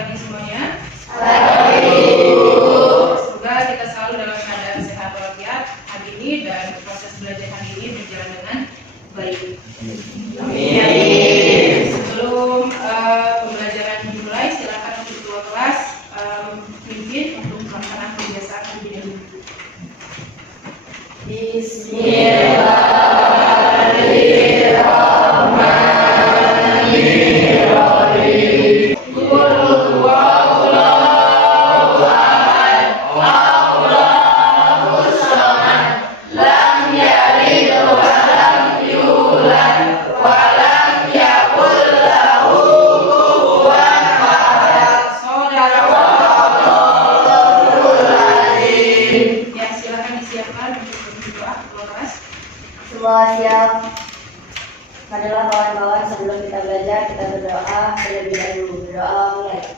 pagi semuanya. Semoga kita selalu dalam keadaan sehat walafiat hari ini dan proses belajar hari ini berjalan dengan baik. Amin. Sebelum pembelajaran dimulai, silakan untuk ketua kelas pimpin untuk pelaksanaan kebiasaan terlebih dahulu. Bismillahirrahmanirrahim. Qul huwallahu ahad, Allahus samad, lam yalid wa lam yulad wa lam yakul lahu kufuwan ahad. Shadaqallahul azim. Ya, silakan disiapkan untuk berdoa ketua kelas. Semua siap. Marilah kawan-kawan, sebelum kita belajar kita berdoa terlebih dahulu. Berdoa mulai.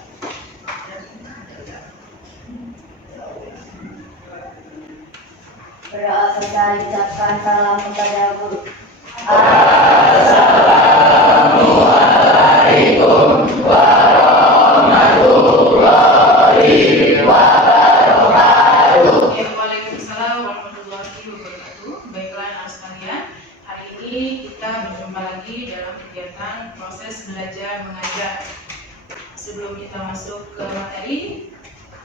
Berdoa selesai, ucapkan salam kepada guru. Assalamualaikum warahmatullahi wabarakatuh. Ya, Waalaikumsalam warahmatullahi wabarakatuh. Baiklah anak sekalian, hari ini kita berjumpa lagi dalam kegiatan proses belajar mengajar. Sebelum kita masuk ke materi,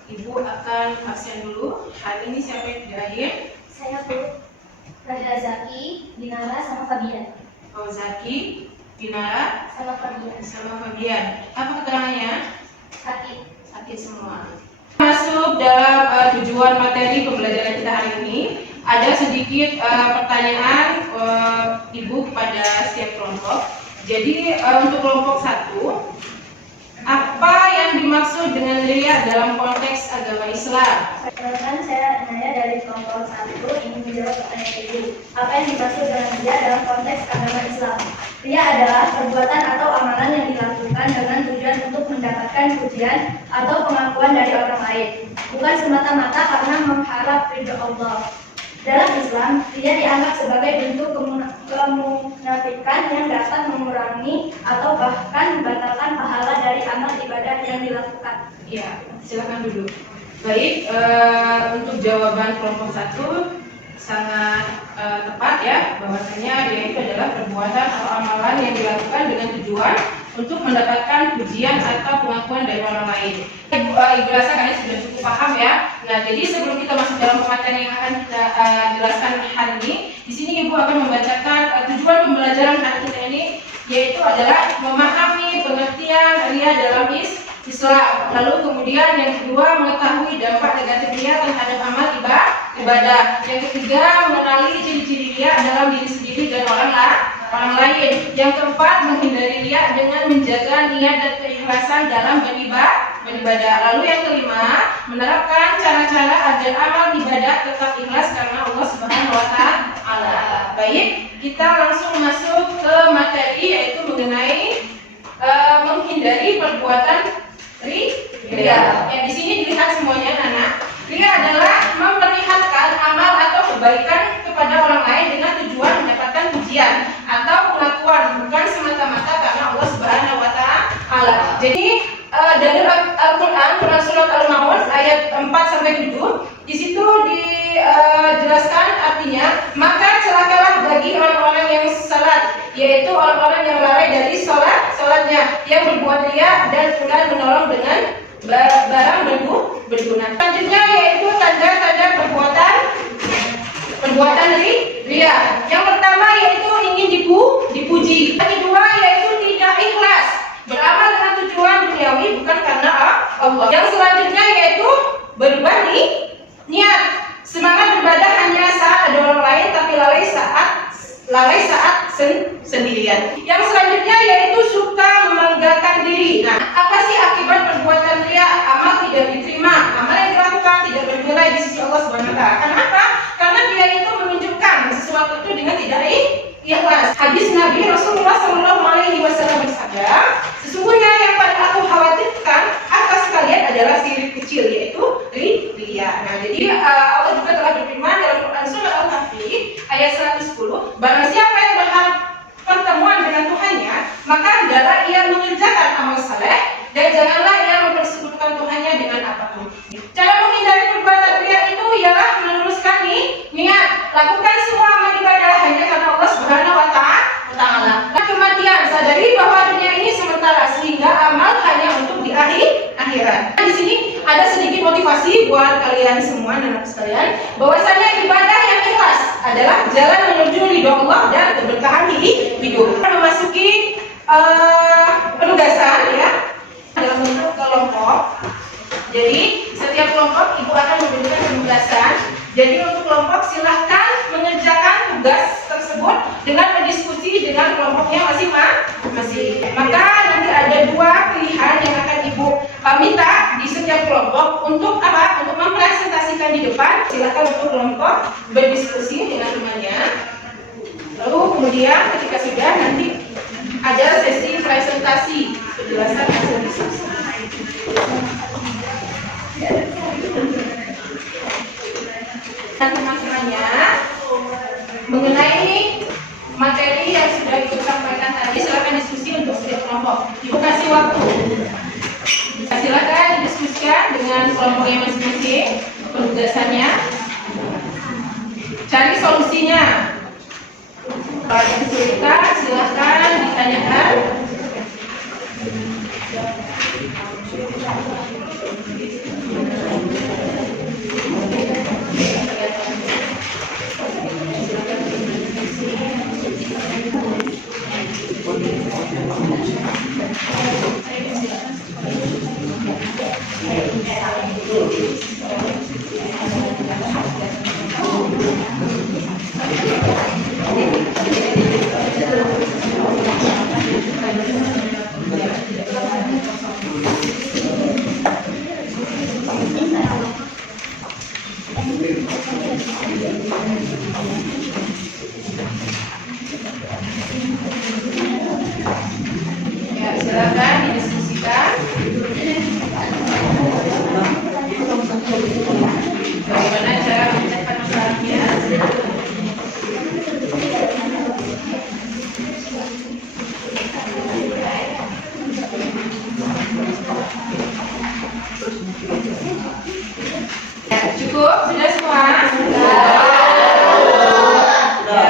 Ibu akan absen dulu. Hari ini siapa yang tidak hadir? Saya Bu, Radha Zaki, Dinara sama Fabian. Fauzaki, Dinara, Sama Fabian. sama Fabian. Apa keterangannya? Sakit. Sakit semua. Masuk dalam tujuan materi pembelajaran kita hari ini, ada sedikit pertanyaan Ibu kepada setiap kelompok. Jadi untuk kelompok 1, apa yang dimaksud dengan riya dalam konteks agama Islam? Perkenalkan, saya Naya dari kelompok 1 ingin menjawab pertanyaan Ibu. Apa yang dimaksud dengan riya dalam konteks agama Islam? Riya adalah perbuatan atau amalan yang dilakukan dengan tujuan untuk mendapatkan pujian atau pengakuan dari orang lain, bukan semata-mata karena mengharap ridho Allah. Dalam Islam, riya dianggap sebagai bentuk kemunafikan yang dapat mengurangi atau bahkan membatalkan pahala dari amal ibadah yang dilakukan. Ya, silakan duduk. Baik, untuk jawaban kelompok 1 sangat tepat ya, bahwasanya dia itu adalah perbuatan atau amalan yang dilakukan dengan tujuan untuk mendapatkan pujian atau pengakuan dari orang lain. Ibu rasa kalian sudah cukup paham ya. Nah, jadi sebelum kita masuk dalam materi yang akan kita jelaskan hari ini, di sini Ibu akan membacakan tujuan pembelajaran hari kita ini, yaitu adalah memahami pengertian riya dalam Islam. Lalu kemudian yang kedua, mengetahui dampak negatif riya terhadap amal ibadah. Yang ketiga, mengenali ciri-ciri riya dalam diri sendiri dan orang lain. Yang keempat, menghindari riya dengan menjaga niat dan keikhlasan dalam beribadah. Lalu yang kelima, menerapkan cara-cara agar amal ibadah tetap ikhlas karena Allah Subhanahu wa Ta'ala. Baik, kita langsung masuk ke materi, yaitu mengenai menghindari perbuatan riya. Ya, di sini dilihat semuanya, Nana. Riya adalah memperlihatkan amal atau kebaikan kepada orang lain dengan tujuan mendapatkan pujian atau pengakuan, bukan semata-mata karena Allah Subhanahu wa Ta'ala. Jadi dari Al-Qur'an, surat Al-Maun ayat 4-7, di situ dijelaskan artinya, maka celakalah bagi orang-orang yang salat, yaitu orang-orang yang lalai dari salatnya, yang berbuat riya dan enggan menolong dengan barang berguna. Selanjutnya yaitu tanda-tanda perbuatan riya. Yang pertama yaitu ingin dipuji. Yang kedua yaitu tidak ikhlas, beramal dengan tujuan duniawi bukan karena Allah. Yang selanjutnya yaitu berubah niat, semangat beribadah hanya saat ada orang lain, tapi lalai saat sendirian. Yang selanjutnya yaitu suka membanggakan diri. Nah, apa sih akibat perbuatan riya? Amal tidak diterima, amal yang dilakukan tidak bernilai di sisi Allah Subhanahu wa Ta'ala. Kenapa? Karena dia itu menunjukkan sesuatu itu dengan tidak ikhlas. Hadis Nabi Rasulullah SAW bersabda, sesungguhnya yang paling aku khawatirkan atas kalian adalah syirik kecil, yaitu riya. Nah, jadi Allah juga telah berfirman dalam Quran surat Al-Kahfi ayat 110, barang siapa yang berharap pertemuan dengan Tuhannya, maka hendaklah ia mengerjakan amal saleh dan janganlah ia mempersulit motivasi buat kalian semua anak sekalian bahwasanya ibadah yang ikhlas adalah jalan menuju ridho Allah dan keberkahan hidup. Memasuki penugasan ya dalam bentuk kelompok. Jadi setiap kelompok ibu akan memberikan penugasan. Jadi untuk kelompok silahkan mengerjakan tugas tersebut dengan berdiskusi dengan kelompoknya masing-masing. Maka nanti ada dua pilihan yang akan ibu minta di setiap kelompok untuk apa? Untuk mempresentasikan di depan. Silahkan untuk kelompok berdiskusi dengan temannya. Lalu kemudian ketika sudah nanti ada sesi presentasi penjelasan hasil diskusi. Dan teman-temannya mengenai materi yang sudah ibu sampaikan tadi, silakan diskusi untuk setiap kelompok. Ibu kasih waktu. Silakan didiskusikan dengan kelompoknya masing-masing penugasannya. Cari solusinya. Kalau ada kesulitan, silakan ditanyakan. Ya, silakan didiskusikan. Bagaimana cara memecahkan masalahnya? Ya, cukup? Sudah semua? Ya,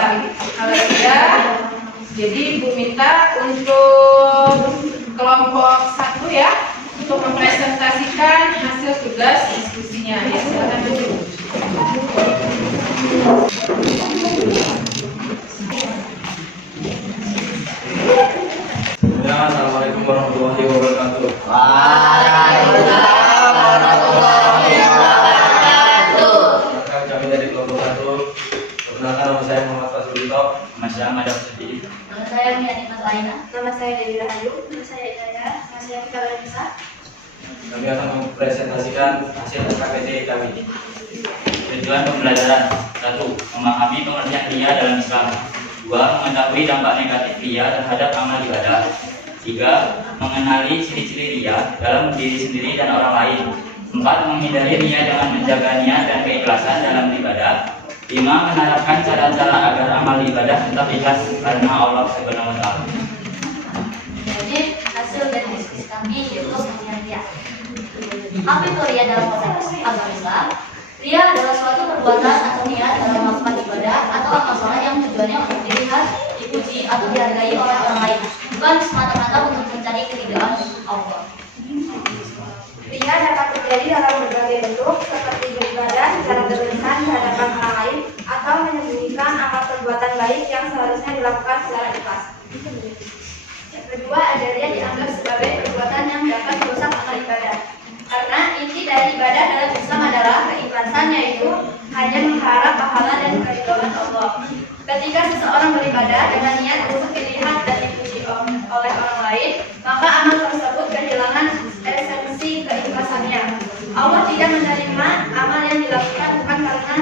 kalau sudah, jadi ibu minta untuk kelompok 1 ya, untuk mempresentasikan hasil tugas diskusinya. Ya, silakan maju. Ya, assalamualaikum warahmatullahi wabarakatuh. Waalaikumsalam warahmatullahi wabarakatuh. Kami dari kelompok 1. Perkenalkan, nama saya Muhammad Fasulito. Nama saya Ahmad Abdi. Nama saya Miani Matlaina. Nama saya Dewi Rahayu. Nama saya Idaya. Nama saya Fika Baranisa. Kami akan mempresentasikan hasil KPT kami. Tujuan pembelajaran: 1. Memahami pengertian ria dalam Islam. 2. Mengetahui dampak negatif ria terhadap amal ibadah. 3. Mengenali ciri-ciri ria dalam diri sendiri dan orang lain. 4. Menghindari ria dengan menjaga niat dan keikhlasan dalam ibadah. 5. Menerapkan cara-cara agar amal ibadah tetap ikhlas karena Allah Subhanahu wa Ta'ala. Jadi hasil dari diskusi kami yaitu pengertian ria. Apa itu ria dalam konteks agama Islam? Ria adalah suatu perbuatan atau niat dalam melakukan ibadah atau amal sholat yang tujuannya untuk dilihat, dipuji atau dihargai oleh orang lain, bukan semata-mata untuk mencari keridhaan Allah. Ria dapat terjadi dalam berbagai bentuk seperti beribadah secara berlebihan di hadapan orang lain atau menyembunyikan amal perbuatan baik yang seharusnya dilakukan secara ikhlas. Yang kedua, ada ria dianggap sebagai perbuatan yang dapat merusak amal ibadah. Karena inti dari ibadah dalam Islam adalah keikhlasan, yaitu hanya mengharap pahala dan keridhaan Allah. Ketika seseorang beribadah dengan niat untuk dilihat dan dipuji oleh orang lain, maka amal tersebut kehilangan esensi keikhlasannya. Allah tidak menerima amal yang dilakukan bukan karena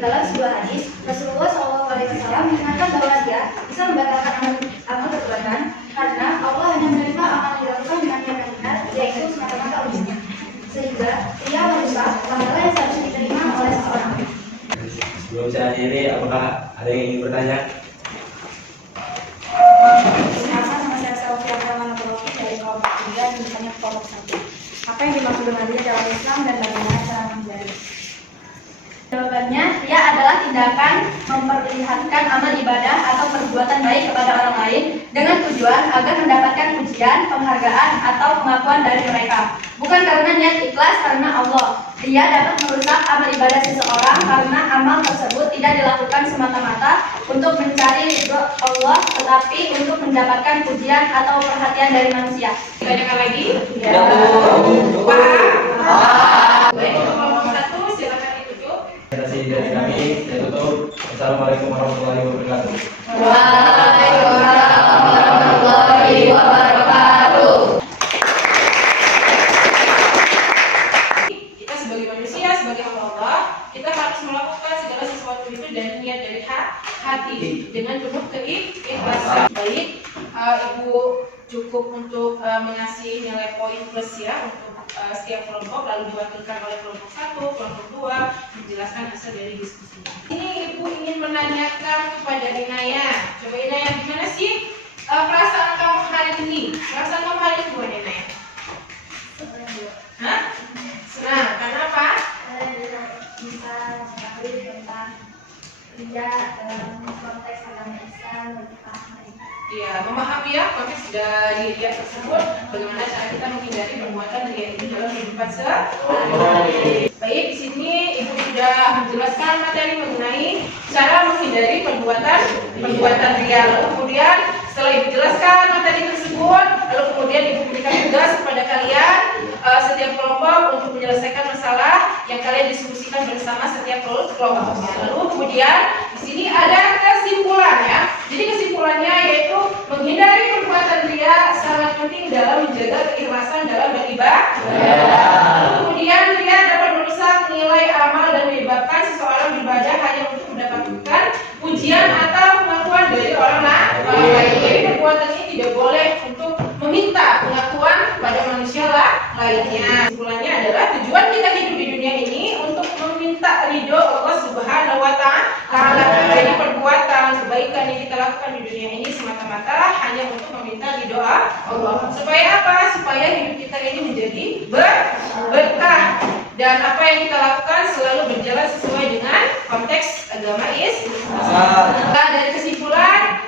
dalam sebuah hadis, Rasulullah SAW mengatakan bahwa dia bisa membatalkan amal perbuatan karena Allah hanya menerima amal yang dilakukan dengan niat yang benar, yaitu semata-mata untuknya. Sehingga ia merusak pahala yang seharusnya diterima oleh seseorang. Sebelum saya akhiri, apakah ada yang ingin bertanya? Perkenalkan, nama saya Sofia Pramana dari kelompok 3 dan bertanya kelompok 1. Apa yang dimaksud dengan ria dalam Islam dan bagaimana cara menghindari? Jawabannya, ria adalah tindakan memperlihatkan amal ibadah atau perbuatan baik kepada orang lain dengan tujuan agar mendapatkan pujian, penghargaan, atau pengakuan dari mereka. Bukan karena niat ikhlas karena Allah. Ria dapat merusak amal ibadah seseorang karena amal tersebut tidak dilakukan semata-mata untuk mencari ridho Allah, tetapi untuk mendapatkan pujian atau perhatian dari manusia. Tanyakan lagi? Ya. Paham? Baik, untuk kelompok 1 silakan ditutup. Terima kasih dari kami. Saya tutup. Assalamualaikum warahmatullahi wabarakatuh. Waalaikumsalam warahmatullahi wabarakatuh. Kita sebagai manusia, sebagai hamba Allah, kita harus melakukan segala sesuatu itu dan niat dari hati dengan penuh keikhlasan. Baik, Ibu cukup untuk mengasih nilai poin plus ya untuk setiap kelompok, lalu diwakilkan oleh kelompok 1, kelompok 2 menjelaskan hasil dari diskusi. Ini Ibu ingin menanyakan kepada Inaya. Coba Inaya, gimana sih perasaan kamu hari ini? Perasaan kamu hari ini gimana Inaya? Hah? Senang. Kenapa? Bisa mengetahui tentang ria dalam konteks agama Islam lebih paham. Iya, memahami ya konteks dari ria tersebut, bagaimana cara kita menghindari perbuatan ria ini dalam kehidupan sehari-hari. Baik, di sini Ibu sudah menjelaskan materi mengenai cara menghindari perbuatan ria. Lalu kemudian setelah Ibu jelaskan materi tersebut, lalu kemudian Ibu berikan tugas kepada kalian setiap kelompok untuk menyelesaikan masalah yang kalian diskusikan bersama setiap kelompoknya. Lalu kemudian di sini ada kesimpulan ya. Jadi kesimpulannya yaitu menghindari perbuatan ria sangat penting dalam menjaga keikhlasan dalam beribadah. Lalu kemudian ria dapat merusak nilai amal dan menyebabkan seseorang beribadah hanya untuk mendapatkan pujian atau pengakuan dari orang lain. Jadi perbuatan ini tidak boleh untuk meminta pengakuan pada manusia lainnya. Kesimpulannya adalah tujuan kita hidup di dunia ini untuk meminta ridho Allah Subhanahu wa Ta'ala. Jadi perbuatan kebaikan yang kita lakukan di dunia ini semata-mata hanya untuk meminta ridho Allah. Supaya apa? Supaya hidup kita ini menjadi berkah dan apa yang kita lakukan selalu berjalan sesuai dengan konteks agama Islam. Dari kesimpulan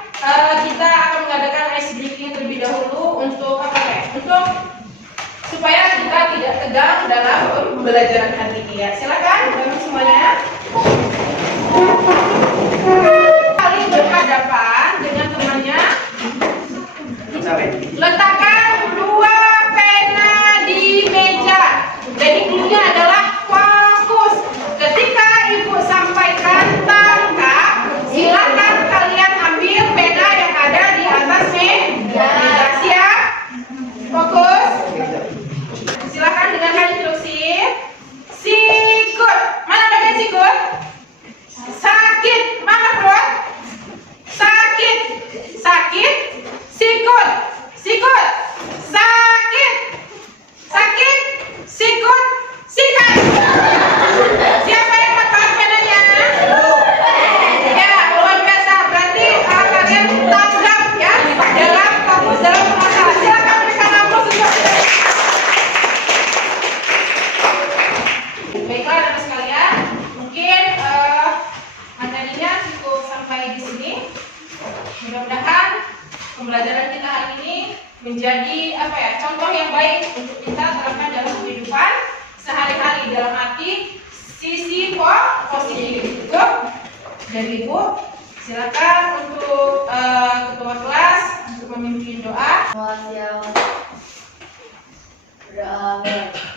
kita akan mengadakan ice breaking terlebih dahulu untuk apa ya? Untuk supaya kita tidak tegang dalam pembelajaran hari ini ya. Silakan bagi semuanya. Saling berhadapan dengan temannya. Letakkan 2 pena di meja. Jadi clue-nya adalah fokus. Ketika Ibu sampaikan tangkap, silakan kalian ambil pena yang ada di atas meja. Siap? Fokus. Silakan dengarkan instruksi. Sikut. Mana bagian sikut? Sakit. Mana perut? Sakit. Sakit. Sikut. Sikut. Sakit. Sakit. Sikut. Sikat. Siapa yang dapat penanya? Ya, luar biasa. Berarti kalian tanggap ya dalam fokus dalam permasalahan. Silakan berikan aplaus untuk. Baiklah anak sekalian, mungkin materinya cukup sampai di sini. Mudah-mudahan pembelajaran kita hari ini menjadi contoh yang baik untuk kita terapkan dalam kehidupan sehari-hari dalam arti sisi positif. Cukup dari Ibu. Silakan untuk ketua kelas untuk memimpin doa. Selamat siang. Berdoa.